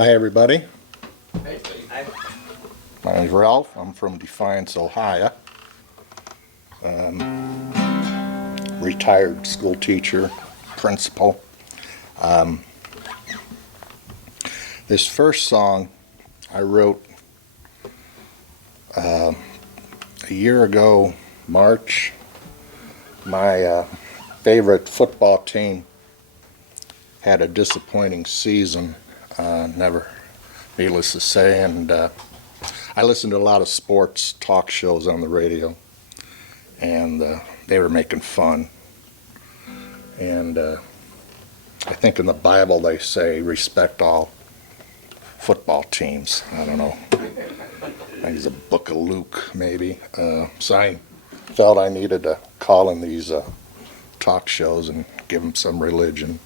Hi everybody, Hey. my name is Ralph. I'm from Defiance, Ohio. Retired school teacher, principal. This first song I wrote a year ago, March. My favorite football team had a disappointing season, needless to say, and I listened to a lot of sports talk shows on the radio, and they were making fun. And I think in the Bible they say respect all football teams. I don't know. I think it's a book of Luke, maybe. So I felt I needed to call in these talk shows and give them some religion.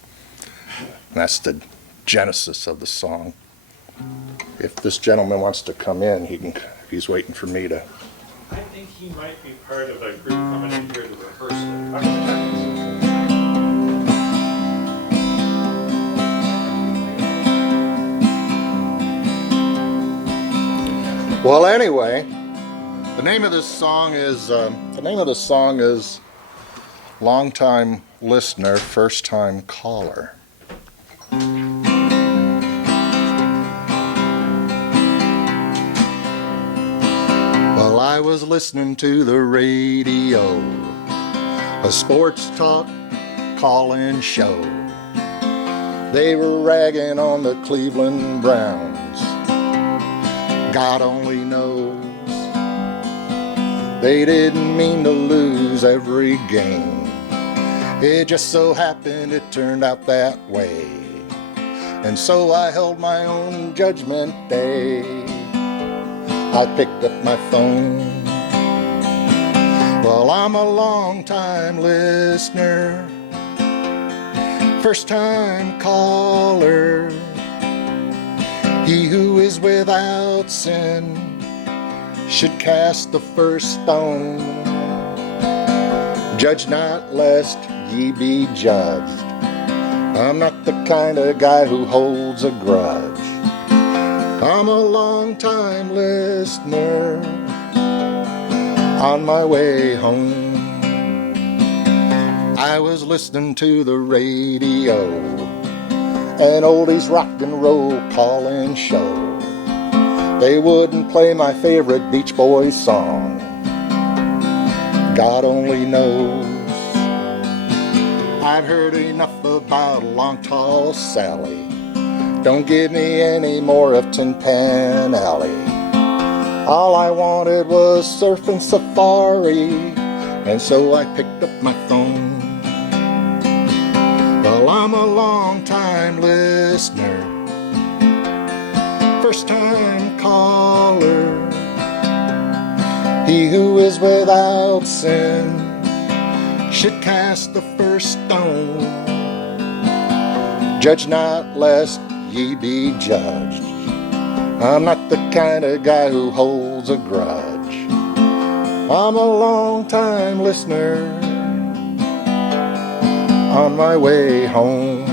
And that's the genesis of the song. If this gentleman wants to come in, he's waiting for me to. I think he might be part of a group coming in here to rehearse it. Well, anyway, the name of this song is Longtime Listener, First Time Caller. Well, I was listening to the radio, a sports talk call-in show. They were ragging on the Cleveland Browns. God only knows they didn't mean to lose every game. It just so happened it turned out that way. And so I held my own judgment day. I picked up my phone. Well, I'm a long-time listener, first-time caller. He who is without sin should cast the first stone. Judge not, lest ye be judged. I'm not the kind of guy who holds a grudge. I'm a long-time listener on my way home. I was listening to the radio, an oldies rock and roll call-in show. They wouldn't play my favorite Beach Boys song, God only knows. I've heard enough about Long Tall Sally. Don't give me any more of Tin Pan Alley. All I wanted was surfing safari, and so I picked up my phone. Well, I'm a long-time listener, first-time caller. He who is without sin should cast the first stone. Judge not, lest ye be judged. I'm not the kind of guy who holds a grudge. I'm a long-time listener on my way home.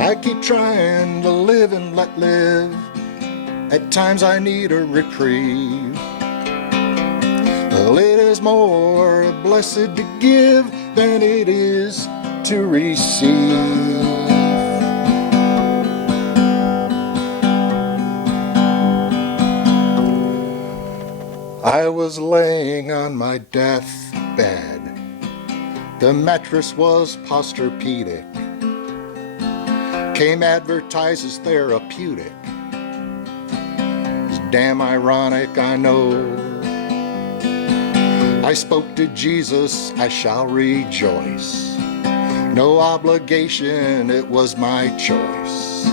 I keep trying to live and let live. At times I need a reprieve. Well, it is more blessed to give than it is to receive. I was laying on my deathbed. The mattress was Posturepedic. Came advertised as therapeutic. It's damn ironic, I know. I spoke to Jesus, I shall rejoice. No obligation, it was my choice.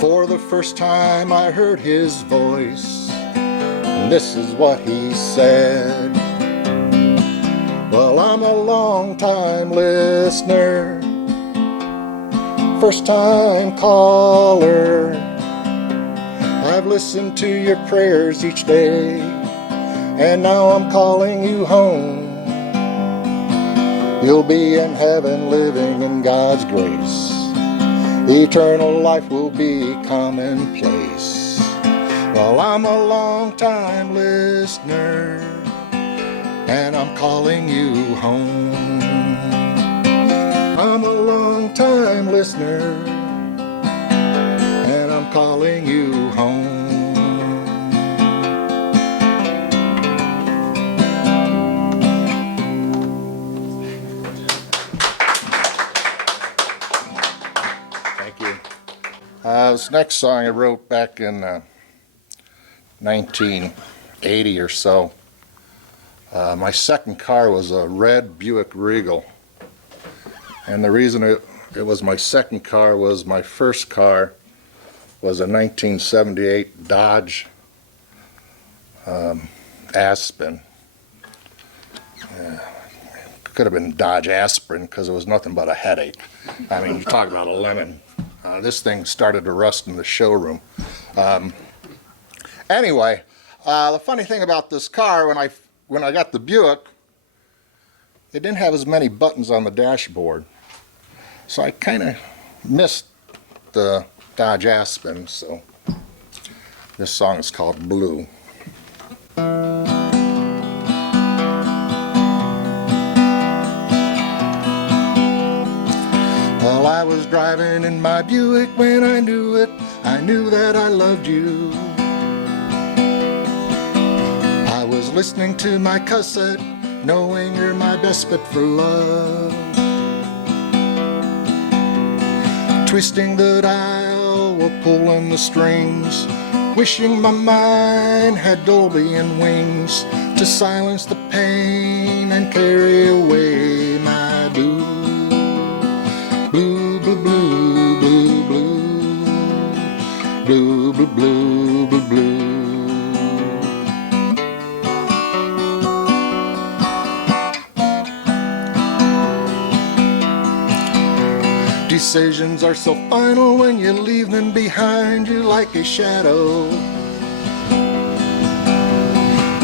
For the first time I heard his voice, and this is what he said. Well, I'm a long-time listener, first-time caller. I've listened to your prayers each day, and now I'm calling you home. You'll be in heaven living in God's grace. eternal life will be commonplace. Well, I'm a long-time listener, and I'm calling you home. I'm a long-time listener, and I'm calling you home. Thank you. This next song I wrote back in 1980 or so. My second car was a red Buick Regal. And the reason it was my second car was my first car was a 1978 Dodge Aspen. Could have been Dodge Aspirin because it was nothing but a headache. I mean, you talk about a lemon. This thing started to rust in the showroom. Anyway, the funny thing about this car, when I got the Buick, it didn't have as many buttons on the dashboard. So I kind of missed the Dodge Aspen, so this song is called Blue. Well, I was driving in my Buick when I knew it. I knew that I loved you. I was listening to my cassette, knowing you're my best bet for love. Twisting the dial while pulling the strings, wishing my mind had Dolby and wings to silence the pain and carry away my blue. Blue, blue, blue, blue, blue. Blue, blue, blue, blue, blue. Decisions are so final when you leave them behind you like a shadow.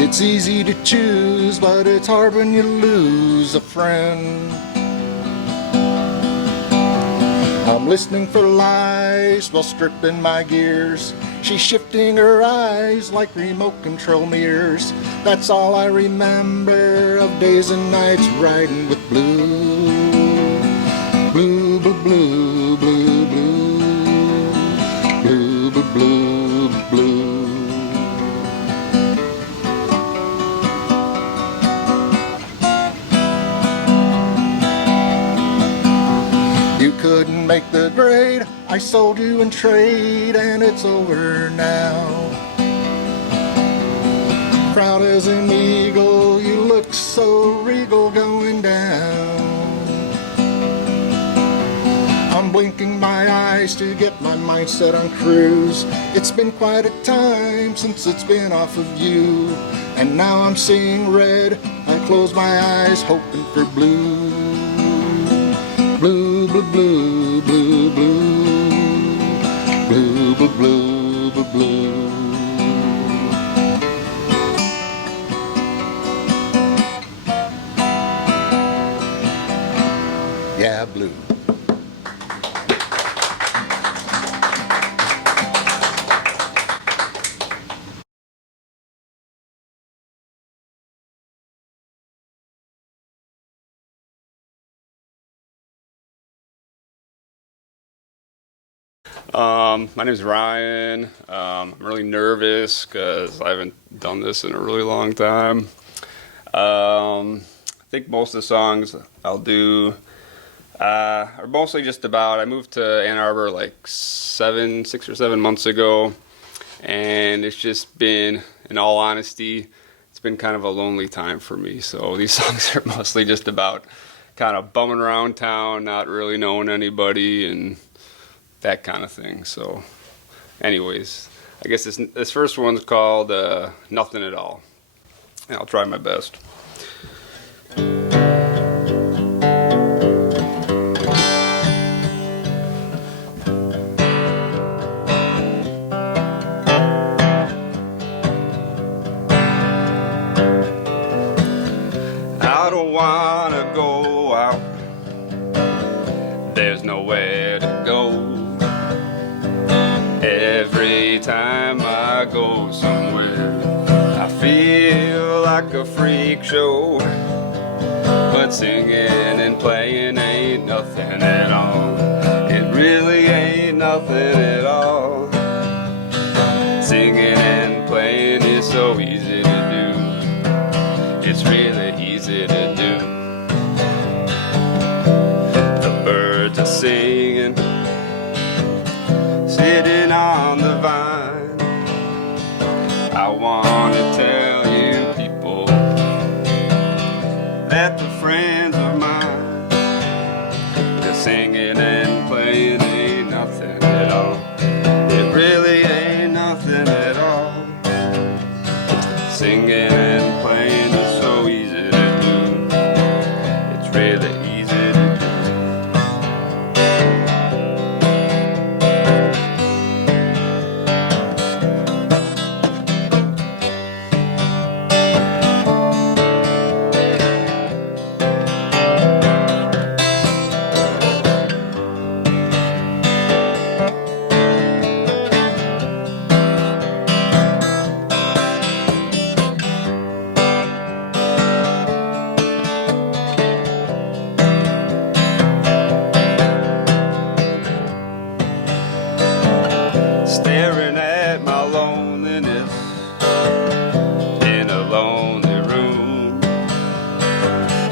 It's easy to choose, but it's hard when you lose a friend. I'm listening for lies while stripping my gears. She's shifting her eyes like remote control mirrors. That's all I remember of days and nights riding with blue. Blue, blue, blue, blue, blue. Blue, blue, blue, blue. You couldn't make the grade, I sold you in trade, and it's over now. Proud as an eagle, you look so regal going down. I'm blinking my eyes to get my mind set on cruise. It's been quite a time since it's been off of you, and now I'm seeing red. I close my eyes hoping for blue. Blue, blue, blue, blue, blue. Blue, blue, blue, blue, blue. Yeah, blue. My name is Ryan. I'm really nervous because I haven't done this in a really long time. I think most of the songs I'll do are mostly just about, I moved to Ann Arbor like 6 or 7 months ago, and it's just been, in all honesty, it's been kind of a lonely time for me. So these songs are mostly just about kind of bumming around town, not really knowing anybody, and that kind of thing. So anyways, I guess this first one's called Nothing at All, and I'll try my best. I don't wanna go out, there's nowhere to go. like a freak show, but singing and playing ain't nothing at all. It really ain't nothing at all. Singing and playing is so easy to do. It's really easy to do. The birds are singing, sitting on the vine. I want to tell you people that the friends are mine. The singing and playing ain't nothing at all. It really ain't nothing at all. Singing and playing is so easy to do. It's really easy to do. Staring at my loneliness in a lonely room.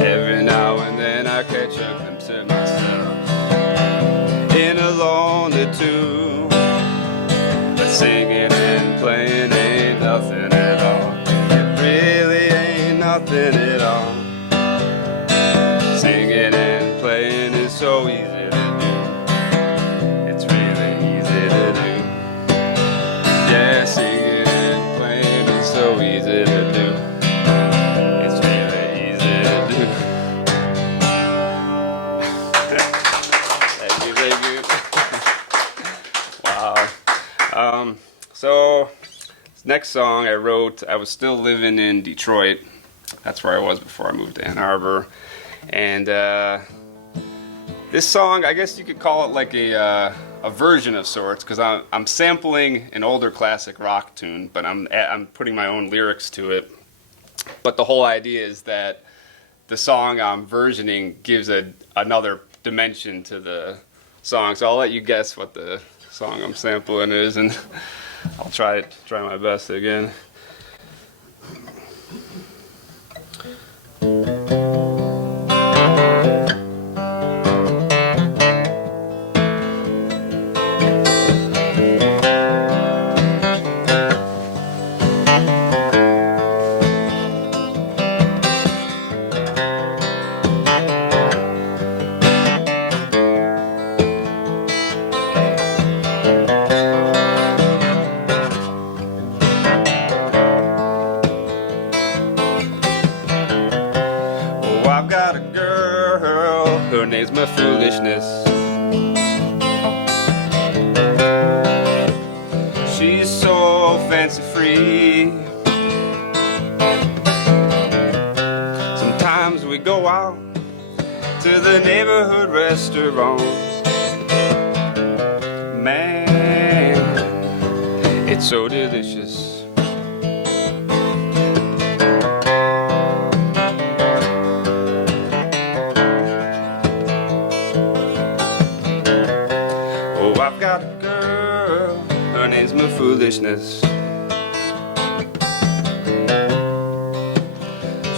Every now and then I catch a glimpse of myself in a lonely tune. But singing and playing ain't nothing at all. It really ain't nothing at all. Singing and playing is so easy to do. It's really easy to do. Yeah, singing and playing is so easy to do. It's really easy to do. Thank you, thank you. Wow. So, this next song I wrote, I was still living in Detroit. That's where I was before I moved to Ann Arbor. And this song, I guess you could call it like a version of sorts, because I'm sampling an older classic rock tune, but I'm putting my own lyrics to it. But the whole idea is that the song I'm versioning gives another dimension to the song. So I'll let you guess what the song I'm sampling is, and I'll try my best again. I've got a girl, her name's my foolishness. She's so fancy free. Sometimes we go out to the neighborhood restaurant. Man, it's so delicious. I've got a girl, her name's my foolishness.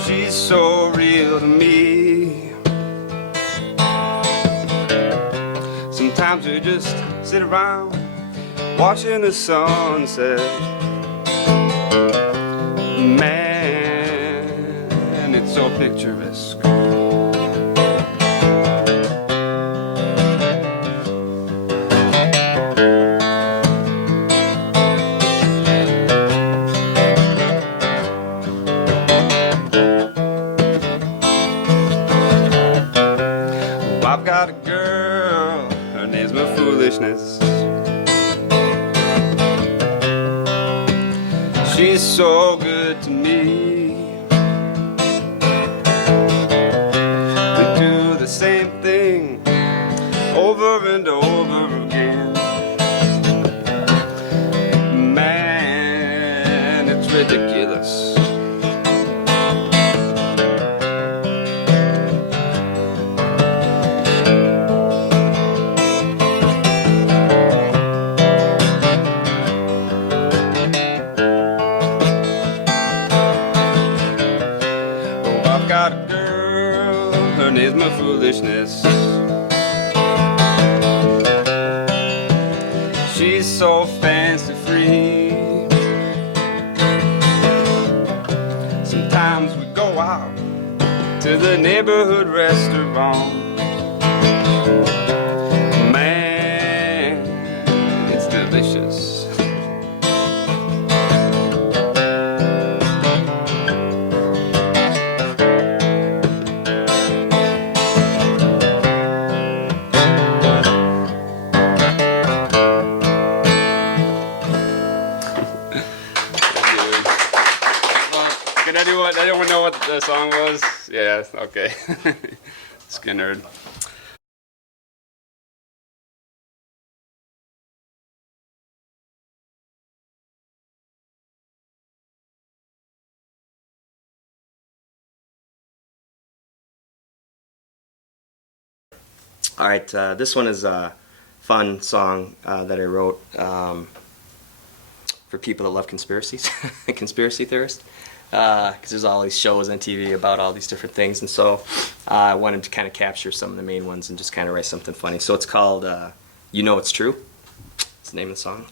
She's so real to me. Sometimes we just sit around watching the sunset. Man, it's so picturesque. I've got a girl, her name's my foolishness. She's so good to me. We do the same thing over and over again. Man, it's ridiculous. to the neighborhood restaurant. Man, it's delicious. Can anyone know what the song was? Yeah, okay. Skinner. All right, this one is a fun song that I wrote for people that love conspiracies, conspiracy theorists, because there's all these shows on TV about all these different things, and so I wanted to kind of capture some of the main ones and just kind of write something funny. So it's called "You Know It's True." It's the name of the song.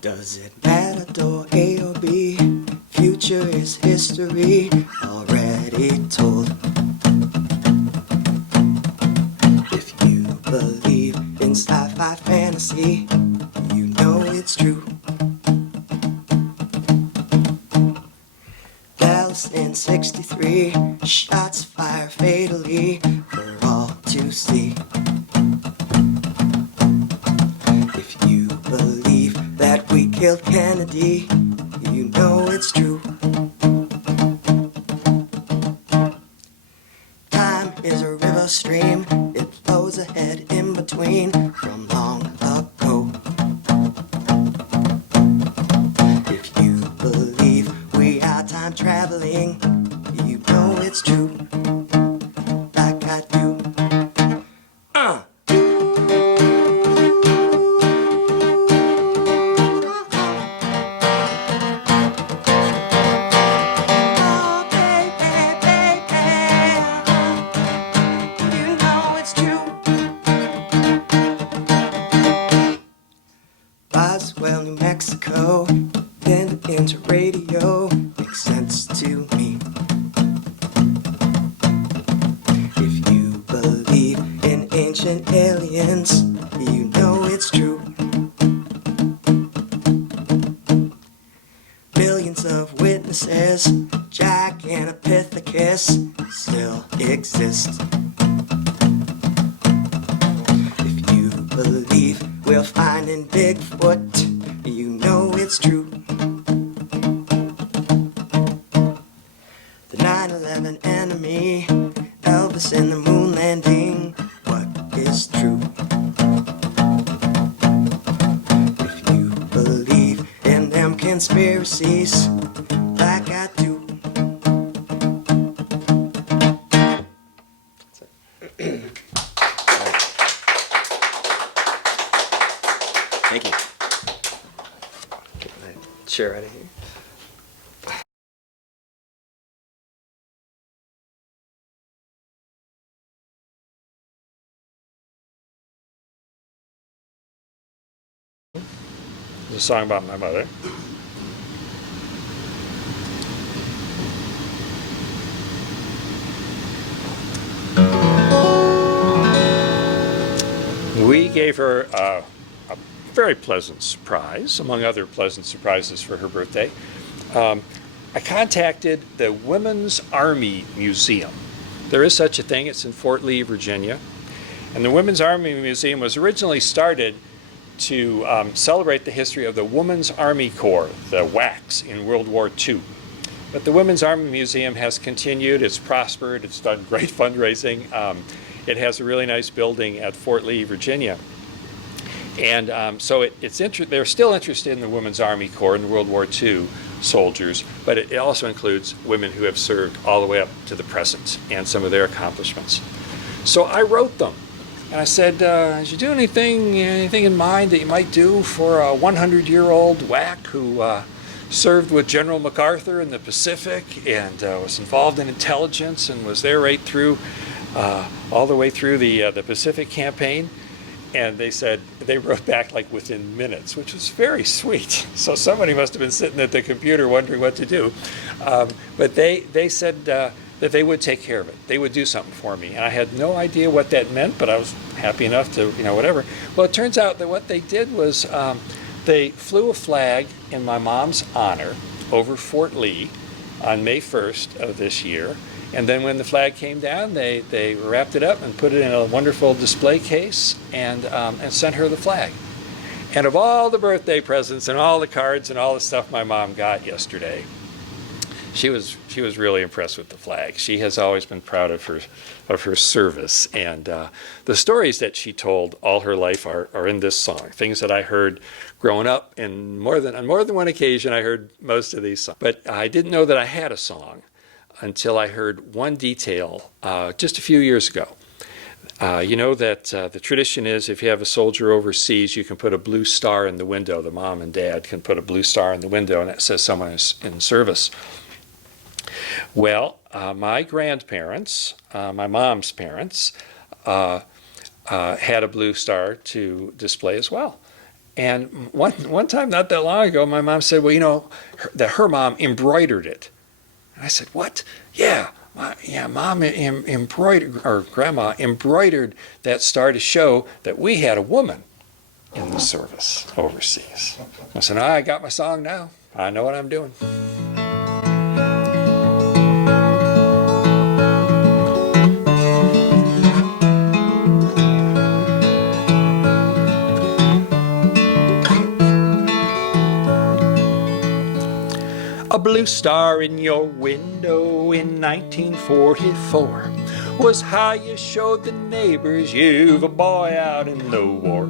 Does it matter, door A or B? Future is history already told. If you believe in sci-fi fantasy, you know it's true. Dallas in '63, shots fired fatally for all to see. If you believe that we killed Kennedy, you know it's true. Time is a river stream, it flows ahead in between from long ago. If you believe we are time traveling, you know it's true. Like I do. Oh, baby, baby, you know it's true. Boswell, New Mexico, then into radio, makes sense to me. If you believe in ancient aliens, you know it's true. Millions of witnesses, Gigantopithecus, still exist. If you believe we're finding Bigfoot, you know it's true. The 9/11 enemy, Elvis and the moon landing, what is true? If you believe in them conspiracies, like I do. Thank you. Get my chair out of here. It's a song about my mother. We gave her a very pleasant surprise, among other pleasant surprises for her birthday. I contacted the Women's Army Museum. There is such a thing. It's in Fort Lee, Virginia. And the Women's Army Museum was originally started to celebrate the history of the Women's Army Corps, the WACs, in World War II. But the Women's Army Museum has continued, it's prospered, it's done great fundraising. It has a really nice building at Fort Lee, Virginia. And so they're still interested in the Women's Army Corps and World War II soldiers, but it also includes women who have served all the way up to the present and some of their accomplishments. So I wrote them And I said, did you do anything in mind that you might do for a 100-year-old whack who served with General MacArthur in the Pacific and was involved in intelligence and was there right through, all the way through the Pacific campaign? And they wrote back like within minutes, which was very sweet. So somebody must have been sitting at the computer wondering what to do. But they said that they would take care of it. They would do something for me. And I had no idea what that meant, but I was happy enough to, whatever. Well, it turns out that what they did was they flew a flag in my mom's honor over Fort Lee on May 1st of this year. And then when the flag came down, they wrapped it up and put it in a wonderful display case and sent her the flag. And of all the birthday presents and all the cards and all the stuff my mom got yesterday, she was really impressed with the flag. She has always been proud of her service. And the stories that she told all her life are in this song. Things that I heard growing up, and on more than one occasion I heard most of these songs. But I didn't know that I had a song until I heard one detail just a few years ago. You know that the tradition is if you have a soldier overseas, you can put a blue star in the window. The mom and dad can put a blue star in the window, and that says someone is in service. Well, my grandparents, my mom's parents, had a blue star to display as well. And one time not that long ago, my mom said, well, that her mom embroidered it. And I said, what? Yeah, Mom embroidered, or Grandma embroidered that star to show that we had a woman in the service overseas. I said, I got my song now. I know what I'm doing. A blue star in your window in 1944 was how you showed the neighbors you've a boy out in the war.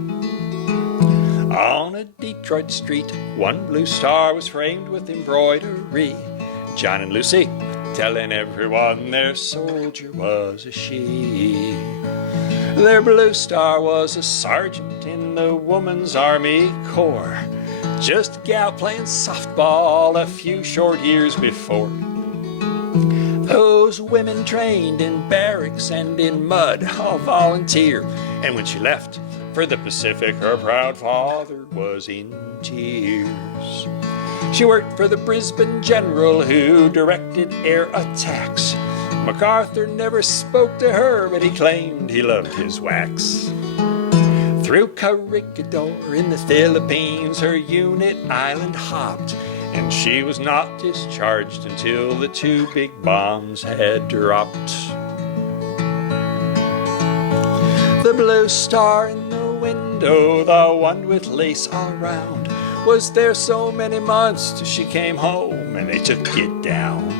On a Detroit street, one blue star was framed with embroidery. John and Lucy telling everyone their soldier was a she. Their blue star was a sergeant in the Woman's Army Corps. Just a gal playing softball a few short years before. Those women trained in barracks and in mud, all volunteer. And when she left for the Pacific, her proud father was in tears. She worked for the Brisbane general who directed air attacks. MacArthur never spoke to her, but he claimed he loved his wax. Through Corregidor in the Philippines, her unit island hopped, and she was not discharged until the 2 big bombs had dropped. The blue star in the window, the one with lace all round, was there so many months till she came home and they took it down.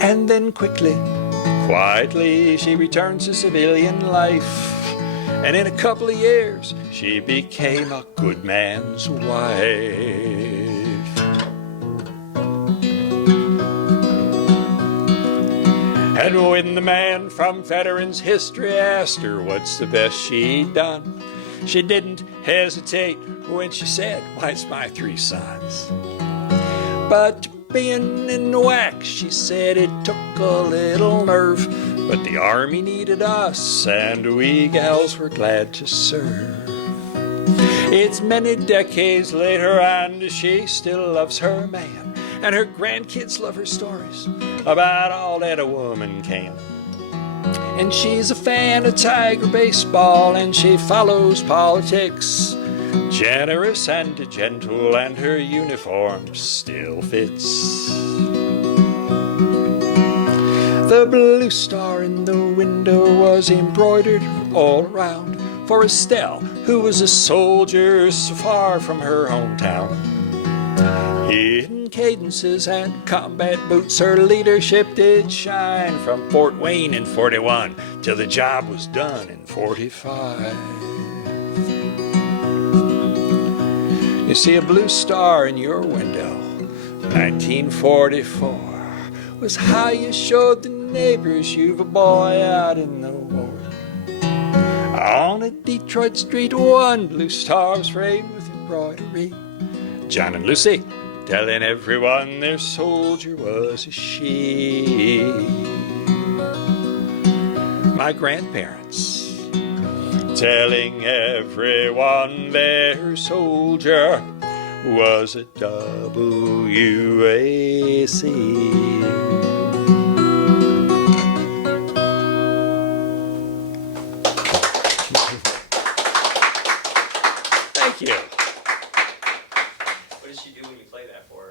And then quietly, she returned to civilian life. And in a couple of years, she became a good man's wife. And when the man from Veterans History asked her what's the best she'd done, she didn't hesitate when she said, why, it's my 3 sons. But being in the wax, she said it took a little nerve, but the Army needed us, and we gals were glad to serve. It's many decades later, and she still loves her man, and her grandkids love her stories about all that a woman can. And she's a fan of Tiger baseball, and she follows politics. Generous and gentle, and her uniform still fits. The blue star in the window was embroidered all around for Estelle, who was a soldier so far from her hometown. In cadences and combat boots, her leadership did shine from Fort Wayne in 41 till the job was done in 45. You see a blue star in your window, 1944, was how you showed the neighbors you've a boy out in the war. On a Detroit street, one blue star was framed with embroidery. John and Lucy telling everyone their soldier was a she. My grandparents telling everyone their soldier was a WAC. Thank you. What did she do when you play that for